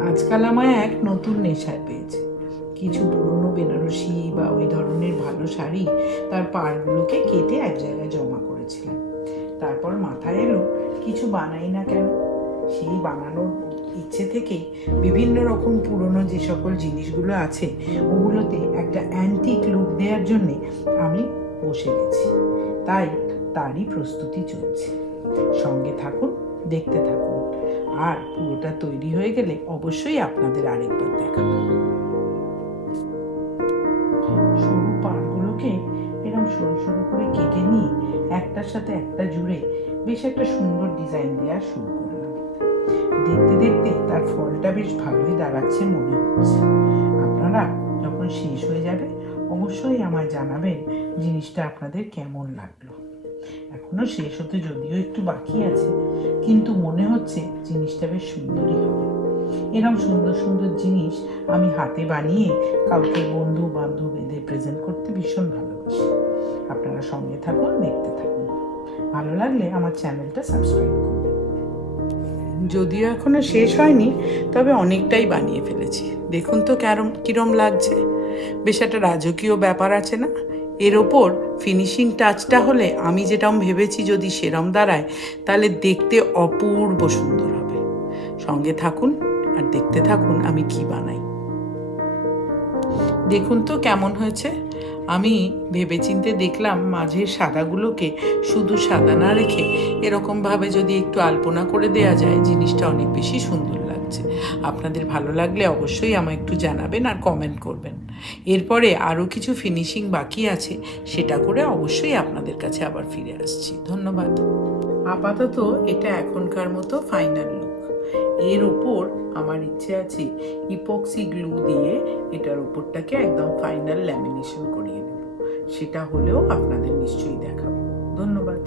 আজকাল আমায় এক নতুন নেশায় পেয়েছে। কিছু পুরনো বেনারসি বা ওই ধরনের ভালো শাড়ি তার পাড়গুলোকে কেটে এক জায়গায় জমা করেছিলাম। তারপর মাথায় এলো কিছু বানাই না কেন। সেই বানানোর ইচ্ছে থেকেই বিভিন্ন রকম পুরনো যে সকল জিনিসগুলো আছে ওগুলোতে একটা অ্যান্টিক লুক দেওয়ার জন্যে আমি বসে গেছি। তাই তারই প্রস্তুতি চলছে। সঙ্গে থাকুন, দেখতে থাকুন, আর পুরোটা তৈরি হয়ে গেলে অবশ্যই আপনাদের আরেকবার দেখাবো। সরু পাড়গুলোকে এরকম সরু সরু করে কেটে নিয়ে একটার সাথে একটা জুড়ে বেশ একটা সুন্দর ডিজাইন দেওয়া শুরু করলাম। দেখতে দেখতে তার ফলটা বেশ ভালোই দাঁড়াচ্ছে মনে হচ্ছে। আপনারা যখন শেষ হয়ে যাবে অবশ্যই আমায় জানাবেন জিনিসটা আপনাদের কেমন লাগলো। এখনো শেষ হতে যদিও একটু বাকি আছে, কিন্তু মনে হচ্ছে জিনিসটা বেশ সুন্দরই হবে। এরকম সুন্দর সুন্দর জিনিস আমি হাতে বানিয়ে কাউকে বন্ধু বান্ধব এদের প্রেজেন্ট করতে ভীষণ ভালোবাসি। আপনারা সঙ্গে থাকুন, দেখতে থাকুন। ভালো লাগলে আমার চ্যানেলটা সাবস্ক্রাইব করবেন। যদিও এখনো শেষ হয়নি, তবে অনেকটাই বানিয়ে ফেলেছি। দেখুন তো কিরম লাগছে। বেশ একটা রাজকীয় ব্যাপার আছে না? এর ওপর ফিনিশিং টাচটা হলে আমি যেরকম ভেবেছি যদি সেরম দাঁড়ায়, তাহলে দেখতে অপূর্ব সুন্দর হবে। সঙ্গে থাকুন আর দেখতে থাকুন আমি কি বানাই। দেখুন তো কেমন হয়েছে। আমি ভেবেচিন্তে দেখলাম মাঝের সাদাগুলোকে শুধু সাদা না রেখে এরকমভাবে যদি একটু আলপনা করে দেয়া যায়, জিনিসটা অনেক বেশি সুন্দর লাগছে। আপনাদের ভালো লাগলে অবশ্যই আমায় একটু জানাবেন আর কমেন্ট করবেন। এরপরে আরও কিছু ফিনিশিং বাকি আছে, সেটা করে অবশ্যই আপনাদের কাছে আবার ফিরে আসছি। ধন্যবাদ। আপাতত এটা এখনকার মতো ফাইনাল লুক। এর ওপর আমার ইচ্ছে আছে ইপক্সি গ্লু দিয়ে এটার ওপরটাকে একদম ফাইনাল ল্যামিনেশন করিয়ে নেব। সেটা হলেও আপনাদের নিশ্চয়ই দেখাবো। ধন্যবাদ।